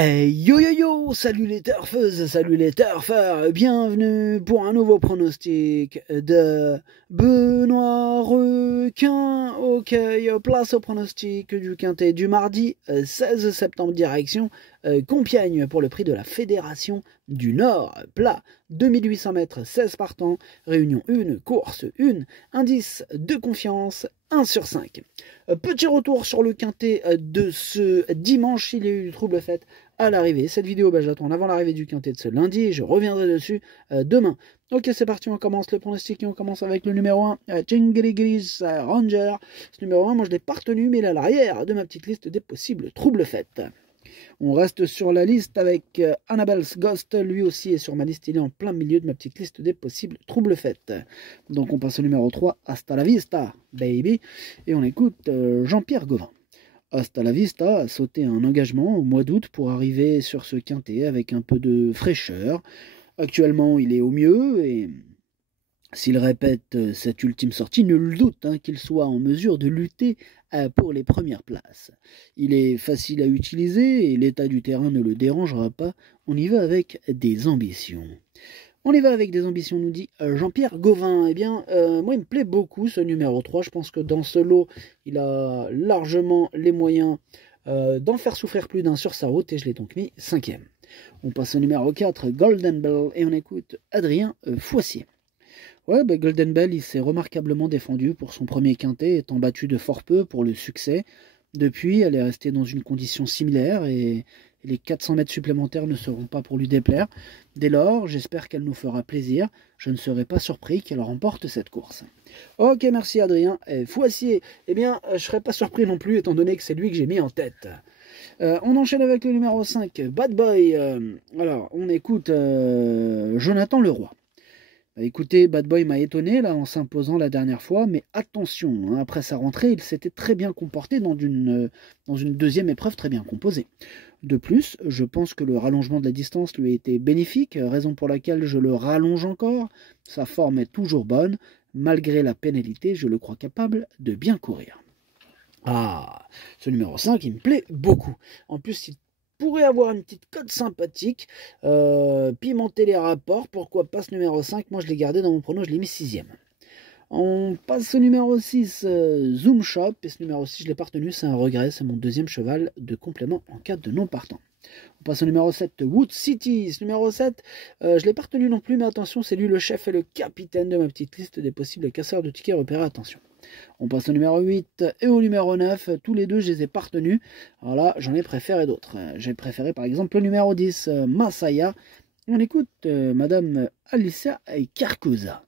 Hey yo yo yo, salut les turfeuses, salut les turfeurs, bienvenue pour un nouveau pronostic de Benoît Requin. Ok, place au pronostic du quintet du mardi 16 septembre direction Compiègne pour le prix de la Fédération du Nord. Plat, 2800 mètres, 16 partants, réunion 1, course 1, indice de confiance 1 sur 5. Petit retour sur le quintet de ce dimanche, il y a eu du trouble fait à l'arrivée. Cette vidéo, je la tourne avant l'arrivée du quintet de ce lundi et je reviendrai dessus demain. Ok, c'est parti, on commence le pronostic et on commence avec le numéro 1, Chingiligris Ranger. Ce numéro 1, moi je l'ai pas retenu, mais il est à l'arrière de ma petite liste des possibles troubles faits. On reste sur la liste avec Annabelle's Ghost, lui aussi est sur ma liste, il est en plein milieu de ma petite liste des possibles troubles faits. Donc on passe au numéro 3, Hasta la Vista, baby, et on écoute Jean-Pierre Gauvin. Hasta la Vista a sauté un engagement au mois d'août pour arriver sur ce quintet avec un peu de fraîcheur. Actuellement, il est au mieux et s'il répète cette ultime sortie, nul doute qu'il soit en mesure de lutter pour les premières places. Il est facile à utiliser et l'état du terrain ne le dérangera pas. On y va avec des ambitions. On y va avec des ambitions, nous dit Jean-Pierre Gauvin. Eh bien, moi, il me plaît beaucoup ce numéro 3. Je pense que dans ce lot, il a largement les moyens d'en faire souffrir plus d'un sur sa route et je l'ai donc mis 5e. On passe au numéro 4, Golden Bell, et on écoute Adrien Foissier. Ouais, Golden Bell, il s'est remarquablement défendu pour son premier quintet, étant battu de fort peu pour le succès. Depuis, elle est restée dans une condition similaire et les 400 mètres supplémentaires ne seront pas pour lui déplaire. Dès lors, j'espère qu'elle nous fera plaisir. Je ne serai pas surpris qu'elle remporte cette course. Ok, merci Adrien. Foissier, eh bien, je ne serais pas surpris non plus, étant donné que c'est lui que j'ai mis en tête. On enchaîne avec le numéro 5, Bad Boy. Alors, on écoute Jonathan Leroy. Écoutez, Bad Boy m'a étonné là en s'imposant la dernière fois, mais attention, après sa rentrée, il s'était très bien comporté dans une deuxième épreuve très bien composée. De plus, je pense que le rallongement de la distance lui a été bénéfique, raison pour laquelle je le rallonge encore. Sa forme est toujours bonne, malgré la pénalité, je le crois capable de bien courir. Ah, ce numéro 5, il me plaît beaucoup. En plus, il pourrait avoir une petite cote sympathique, pimenter les rapports, pourquoi pas ce numéro 5, moi je l'ai gardé dans mon prono, je l'ai mis 6e. On passe au numéro 6, Zoom Shop, et ce numéro 6 je l'ai pas retenu, c'est un regret, c'est mon deuxième cheval de complément en cas de non partant. On passe au numéro 7, Wood City. Ce numéro 7, je ne l'ai pas retenu non plus, mais attention, c'est lui le chef et le capitaine de ma petite liste des possibles casseurs de tickets repérés, attention. On passe au numéro 8 et au numéro 9, tous les deux je les ai pas retenus. Alors là, j'en ai préféré d'autres. J'ai préféré par exemple le numéro 10, Masaya. On écoute Madame Alicia Carcosa.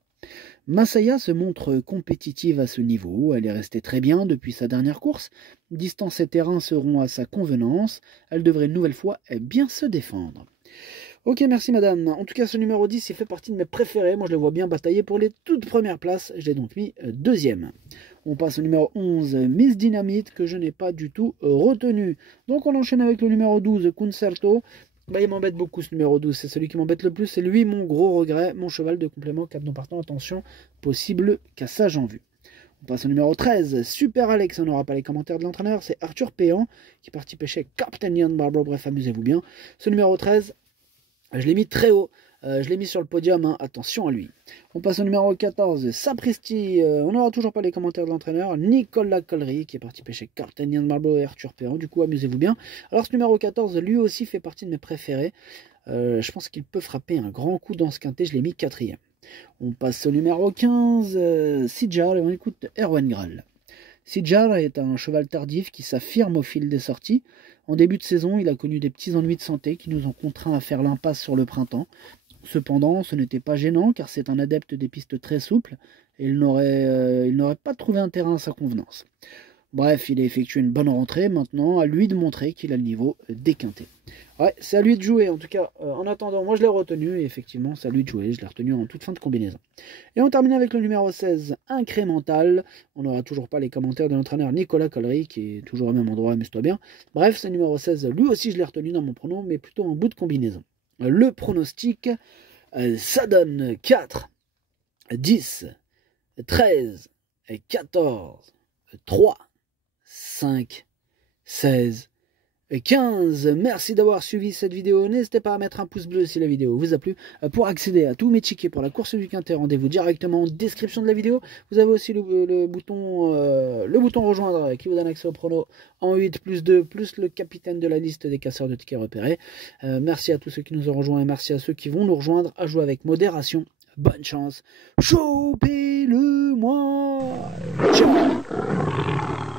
Masaya se montre compétitive à ce niveau, elle est restée très bien depuis sa dernière course, distance et terrain seront à sa convenance, elle devrait une nouvelle fois bien se défendre. Ok, merci madame. En tout cas, ce numéro 10, il fait partie de mes préférés, moi je le vois bien batailler pour les toutes premières places, je l'ai donc mis 2e. On passe au numéro 11, Miss Dynamite, que je n'ai pas du tout retenu. Donc on enchaîne avec le numéro 12, Concerto. Il m'embête beaucoup ce numéro 12, c'est celui qui m'embête le plus, c'est lui mon gros regret, mon cheval de complément, cap non partant, attention, possible cassage en vue. On passe au numéro 13, Super Alex, on n'aura pas les commentaires de l'entraîneur, c'est Arthur Péan, qui est parti pêcher Captain Ian Barbara, bref, amusez-vous bien. Ce numéro 13, je l'ai mis très haut, je l'ai mis sur le podium, attention à lui. On passe au numéro 14, Sapristi, on n'aura toujours pas les commentaires de l'entraîneur, Nicolas Collery, qui est parti pêcher Captain Ian Marlborough et Arthur Péan, du coup amusez-vous bien. Alors ce numéro 14, lui aussi fait partie de mes préférés, je pense qu'il peut frapper un grand coup dans ce quintet, je l'ai mis 4e. On passe au numéro 15, Sidjar, et on écoute Erwan Graal. Sidjar est un cheval tardif qui s'affirme au fil des sorties. En début de saison, il a connu des petits ennuis de santé qui nous ont contraints à faire l'impasse sur le printemps. Cependant, ce n'était pas gênant car c'est un adepte des pistes très souples et il n'aurait pas trouvé un terrain à sa convenance. Bref, il a effectué une bonne rentrée, maintenant à lui de montrer qu'il a le niveau des quintés. Ouais, c'est à lui de jouer, en tout cas, en attendant, moi je l'ai retenu, et effectivement, c'est à lui de jouer, je l'ai retenu en toute fin de combinaison. Et on termine avec le numéro 16, Incrémental. On n'aura toujours pas les commentaires de l'entraîneur Nicolas Collery, qui est toujours au même endroit, amuse-toi bien. Bref, ce numéro 16, lui aussi je l'ai retenu dans mon pronom, mais plutôt en bout de combinaison. Le pronostic, ça donne 4, 10, 13, 14, 3, 5, 16, 15. Merci d'avoir suivi cette vidéo. N'hésitez pas à mettre un pouce bleu si la vidéo vous a plu. Pour accéder à tous mes tickets pour la course du Quintet, rendez-vous directement en description de la vidéo. Vous avez aussi le bouton rejoindre qui vous donne accès au prono en 8 plus 2 plus le capitaine de la liste des casseurs de tickets repérés. Merci à tous ceux qui nous ont rejoints et merci à ceux qui vont nous rejoindre. À jouer avec modération. Bonne chance. Chopez-le-moi. Ciao.